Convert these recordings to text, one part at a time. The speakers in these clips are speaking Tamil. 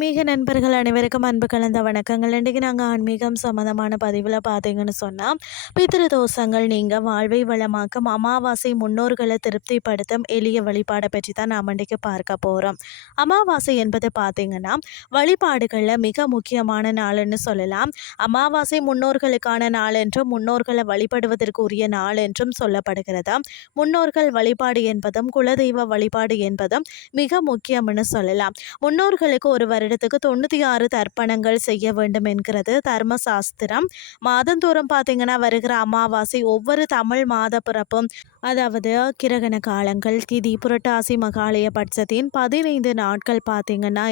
ஆன்மீக நண்பர்கள் அனைவருக்கும் அன்பு கலந்த வணக்கங்கள். இன்றைக்கு நாங்கள் ஆன்மீகம் சம்மந்தமான பதிவில் பார்த்தீங்கன்னு சொன்னால், பித்ரு தோஷங்கள் நீங்க வாழ்வை வளமாக்கும் அமாவாசை முன்னோர்களை திருப்திப்படுத்தும் எளிய வழிபாடை பற்றி தான் நாம் இன்றைக்கு பார்க்க போகிறோம். அமாவாசை என்பது பார்த்தீங்கன்னா வழிபாடுகளில் மிக முக்கியமான நாள்னு சொல்லலாம். அமாவாசை முன்னோர்களுக்கான நாள் என்றும் முன்னோர்களை வழிபடுவதற்கு உரிய நாள் என்றும் சொல்லப்படுகிறது. முன்னோர்கள் வழிபாடு என்பதும் குலதெய்வ வழிபாடு என்பதும் மிக முக்கியம்னு சொல்லலாம். முன்னோர்களுக்கு ஒரு வருடத்துக்கு 96 தர்ப்பணங்கள் செய்ய வேண்டும் என்கிறது தர்மசாஸ்திரம். மாதந்தோறும் பார்த்தீங்கன்னா வருகிற அமாவாசை ஒவ்வொரு தமிழ் மாத பிறப்பும், அதாவது கிரகண காலங்கள், திதி, புரட்டாசி மகாலய பட்சத்தின் 15 நாட்கள் பார்த்தீங்கன்னா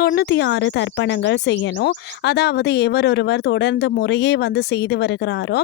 96 தர்ப்பணங்கள் செய்யணும். அதாவது எவரொருவர் தொடர்ந்து முறையே செய்து வருகிறாரோ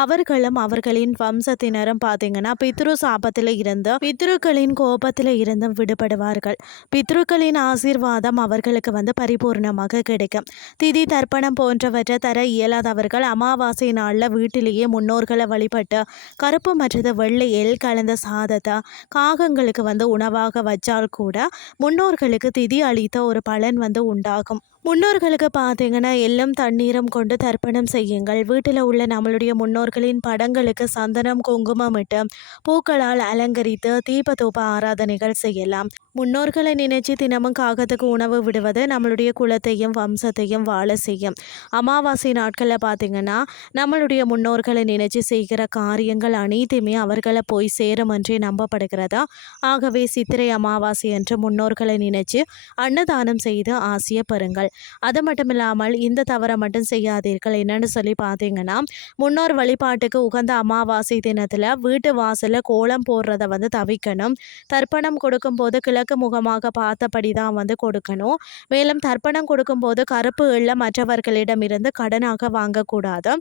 அவர்களும் அவர்களின் வம்சத்தினரும் பார்த்தீங்கன்னா பித்ரு சாபத்தில் இருந்து பித்ருக்களின் கோபத்தில் இருந்தும் விடுபடுவார்கள். பித்ருக்களின் ஆசீர்வாதம் அவர்களுக்கு பரிபூர்ணமாக கிடைக்கும். திதி தர்ப்பணம் போன்றவற்றை தர இயலாதவர்கள் அமாவாசை நாளில் வீட்டிலேயே முன்னோர்களை வழிபட்டு கருப்பு மற்றது வெள்ளை எள் கலந்த சாதத்தை காகங்களுக்கு உணவாக வச்சால் கூட முன்னோர்களுக்கு திதி அளித்த ஒரு பலன் உண்டாகும். முன்னோர்களுக்கு பார்த்தீங்கன்னா எள்ளும் தண்ணீரும் கொண்டு தர்ப்பணம் செய்யுங்கள். வீட்டில் உள்ள நம்மளுடைய முன்னோர்களின் படங்களுக்கு சந்தனம் குங்குமம் இட்டு பூக்களால் அலங்கரித்து தீபதூப ஆராதனைகள் செய்யலாம். முன்னோர்களை நினைச்சு தினமும் காகத்துக்கு உணவு விடுவது நம்மளுடைய குலத்தையும் வம்சத்தையும் வாழ செய்யும். அமாவாசை நாட்களில் பார்த்தீங்கன்னா நம்மளுடைய முன்னோர்களை நினைச்சு செய்கிற காரியங்கள் அனைத்துமே அவர்களை போய் சேரும் என்றே நம்பப்படுகிறதா. ஆகவே சித்திரை அமாவாசை என்று முன்னோர்களை நினைச்சு அன்னதானம் செய்து ஆசிய பெறுங்கள். அது மட்டும் இல்லாமல் இந்த தவறை மட்டும் செய்யாதீர்கள். என்னன்னு சொல்லி பார்த்தீங்கன்னா முன்னோர் வழிபாட்டுக்கு உகந்த அமாவாசை தினத்தில் வீட்டு வாசலில் கோலம் போடுறதை தவிக்கணும். தர்ப்பணம் கொடுக்கும் போது கிழக்கு முகமாக பார்த்தபடி தான் கொடுக்கணும். மேலும் தர்ப்பணம் கொடுக்கும்போது கருப்பு எள்ள மற்றவர்களிடமிருந்து கடனாக வாங்கக்கூடாது.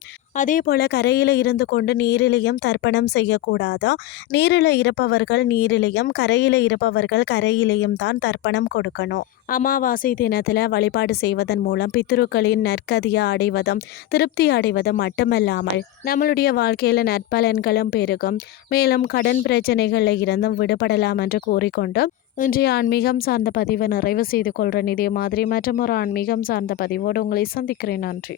அதே போல கரையில் இருந்து கொண்டு நீரிலையும் தர்ப்பணம் செய்யக்கூடாது. நீரில் இருப்பவர்கள் நீரிலையும், கரையில் இருப்பவர்கள் கரையிலையும் தான் தர்ப்பணம் கொடுக்கணும். அமாவாசை தினத்தில் வழிபாடு செய்வதன் மூலம் பித்ருக்களின் நற்கதியை அடைவதும் திருப்தி அடைவதும் மட்டுமல்லாமல் நம்மளுடைய வாழ்க்கையில் நற்பலன்களும் பெருகும். மேலும் கடன் பிரச்சனைகளில் இருந்தும் விடுபடலாம் என்று கூறிக்கொண்டு இன்றைய ஆன்மீகம் சார்ந்த பதிவை நிறைவு செய்து கொள்கிறேன். இதே மாதிரி மற்றும் ஒரு ஆன்மீகம் சார்ந்த பதிவோடு உங்களை சந்திக்கிறேன். நன்றி.